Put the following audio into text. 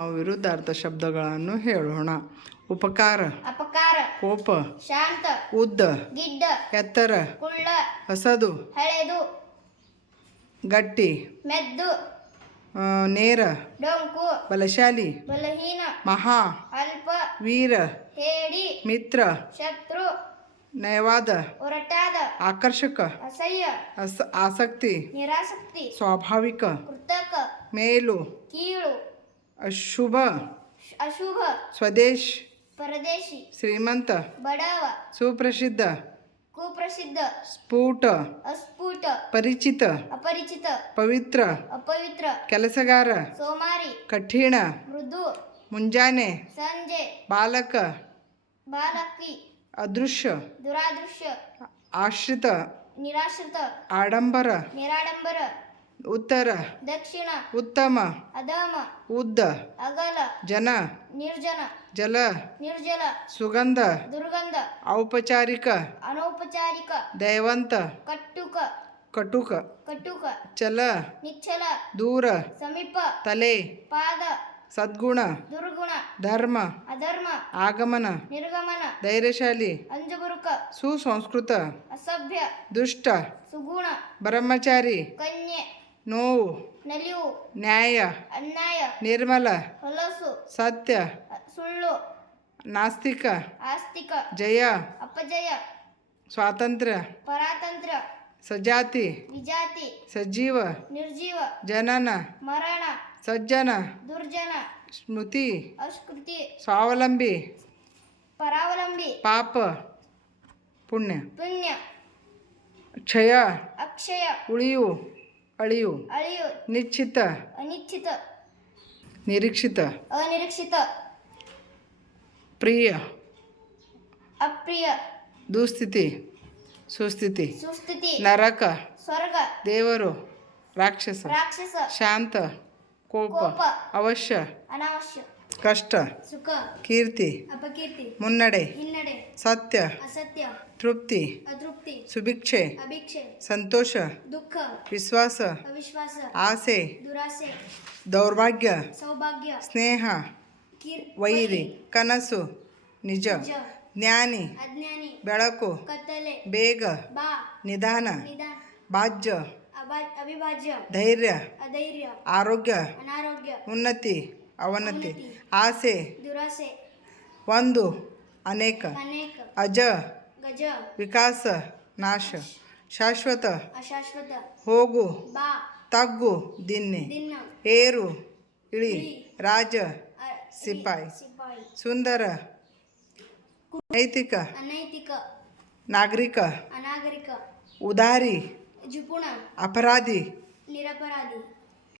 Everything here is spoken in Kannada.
ನಾವು ವಿರುದ್ಧಾರ್ಥ ಶಬ್ದಗಳನ್ನು ಹೇಳೋಣ. ಉಪಕಾರ. ಅಪಕಾರ. ಕೋಪ. ಶಾಂತ. ಉದ್ದ. ಗಿಡ್ಡ. ಎತ್ತರ. ಕುಳ್ಳ. ಹಸದು. ಹಳೆದು. ಗಟ್ಟಿ. ಮೆದ್ದು. ನೇರ. ಡೊಂಕು. ಬಲಶಾಲಿ. ಬಲಹೀನ. ಮಹಾ. ಅಲ್ಪ. ವೀರ. ಹೇಡಿ. ಮಿತ್ರ. ಶತ್ರು. ನಯವಾದ. ಒರಟಾದ. ಆಕರ್ಷಕ. ಅಸಹ್ಯ. ಅಸ ಆಸಕ್ತಿ. ನಿರಾಸಕ್ತಿ. ಸ್ವಾಭಾವಿಕ. ಕೃತಕ. ಮೇಲು. ಕೀಳು. ಅಶುಭ ಶ್- ಅಶುಭ ಸ್ವದೇಶ್ ಪರದೇಶಿ ಶ್ರೀಮಂತ ಬಡವ ಸುಪ್ರಸಿದ್ಧ ಕುಪ್ರಸಿದ್ಧ ಸ್ಫುಟ ಅಸ್ಫುಟ ಪರಿಚಿತ ಅಪರಿಚಿತ ಪವಿತ್ರ ಅಪವಿತ್ರ ಕೆಲಸಗಾರ ಸೋಮಾರಿ ಕಠಿಣ ಮೃದು ಮುಂಜಾನೆ ಸಂಜೆ ಬಾಲಕ ಬಾಲಕಿ ಅದೃಶ್ಯ ದುರಾದೃಶ್ಯ ಆಶ್ರಿತ ನಿರಾಶ್ರಿತ ಆಡಂಬರ ನಿರಾಡಂಬರ ಉತ್ತರ. ದಕ್ಷಿಣ. ಉತ್ತಮ. ಅದಾಮ ಉದ್ದ. ಅಗಲ. ಜನ. ನಿರ್ಜನ. ಜಲ. ನಿರ್ಜಲ. ಸುಗಂಧ. ದುರ್ಗಂಧ. ಔಪಚಾರಿಕ. ಅನೌಪಚಾರಿಕ. ದೈವಂತ ಕಟ್ಟುಕ ಕಟುಕ. ಕಟುಕ. ಚಲ. ನಿಚ್ಚಲ. ದೂರ. ಸಮೀಪ. ತಲೆ. ಪಾದ. ಸದ್ಗುಣ. ದುರ್ಗುಣ. ಧರ್ಮ. ಅಧರ್ಮ. ಆಗಮನ. ನಿರ್ಗಮನ. ಧೈರ್ಯಶಾಲಿ. ಅಂಜಬುರುಕ. ಸುಸಂಸ್ಕೃತ. ಅಸಭ್ಯ. ದುಷ್ಟ. ಸುಗುಣ. ಬ್ರಹ್ಮಚಾರಿ. ಕನ್ಯೆ. ನೋವು ನಲಿವು ನ್ಯಾಯ ಅನ್ಯಾಯ ನಿರ್ಮಲ ಹೊಲಸು ಸತ್ಯ ಸುಳ್ಳು ನಾಸ್ತಿಕ ಆಸ್ತಿಕ ಜಯ ಅಪಜಯ ಸ್ವಾತಂತ್ರ್ಯ ಪರಾತಂತ್ರ ಸಜಾತಿ ವಿಜಾತಿ ಸಜೀವ ನಿರ್ಜೀವ ಜನನ ಮರಣ ಸಜ್ಜನ ದುರ್ಜನ ಸ್ಮೃತಿ ಅಸ್ಕೃತಿ ಸ್ವಾವಲಂಬಿ ಪರಾವಲಂಬಿ ಪಾಪ ಪುಣ್ಯ ಪುಣ್ಯ ಕ್ಷಯ ಅಕ್ಷಯ ಉಳಿಯು ಅಳಿಯು. ಅಳಿಯು. ನಿಶ್ಚಿತ. ಅನಿಶ್ಚಿತ. ನಿರೀಕ್ಷಿತ. ಅನಿರೀಕ್ಷಿತ. ಪ್ರಿಯ. ಅಪ್ರಿಯ. ದುಸ್ಥಿತಿ. ಸುಸ್ಥಿತಿ. ಸುಸ್ಥಿತಿ. ನರಕ. ಸ್ವರ್ಗ. ದೇವರು. ರಾಕ್ಷಸ. ರಾಕ್ಷಸ. ಶಾಂತ. ಕೋಪ. ಅವಶ್ಯ. ಅನಾವಶ್ಯ. ಕಷ್ಟ. ಸುಖ. ಕೀರ್ತಿ. ಅಪಕೀರ್ತಿ. ಮುನ್ನಡೆ. ಸತ್ಯ. ಅಸತ್ಯ. ತೃಪ್ತಿ. ಅತೃಪ್ತಿ. ಸುಭಿಕ್ಷೆ. ಅಭಿಕ್ಷೆ. ಸಂತೋಷ. ದುಃಖ. ವಿಶ್ವಾಸ. ಅವಿಶ್ವಾಸ. ಆಸೆ. ದುರಾಸೆ. ದೌರ್ಭಾಗ್ಯ. ಸೌಭಾಗ್ಯ. ಸ್ನೇಹ. ಕೀರ್ ವೈರಿ. ಕನಸು. ನಿಜ. ಜ್ಞಾನಿ. ಅಜ್ಞಾನಿ. ಬೆಳಕು. ಕತ್ತಲೆ. ಬೇಗ. ಬಾ. ನಿಧಾನ. ನಿಧಾನ. ಬಾಜ್ಯ ಅವಿಭಾಜ್ಯ. ಧೈರ್ಯ. ಅಧೈರ್ಯ. ಆರೋಗ್ಯ. ಅನಾರೋಗ್ಯ. ಉನ್ನತಿ. ಅವನತಿ. ಅವನತಿ. ಆಸೆ. ದುರಾಸೆ. ಒಂದು. ಅನೇಕ. ಅನೇಕ ಅಜ ಗಜ ವಿಕಾಸ ನಾಶ ಶಾಶ್ವತ ಅಶಾಶ್ವತ ಹೋಗು ಬಾ ತಗ್ಗು ದಿನ್ನೆ ದಿನ್ನ ಏರು ಇಳಿ ಇಳಿ. ರಾಜ ಅ- ಸಿಪಾಯಿ ಸಿಪಾಯಿ ಸುಂದರ ನೈತಿಕ ಅನೈತಿಕ ನಾಗರಿಕ ಅನಾಗರಿಕ ಉದಾರಿ ಜುಪುಣ ಅಪರಾಧಿ ನಿರಪರಾಧಿ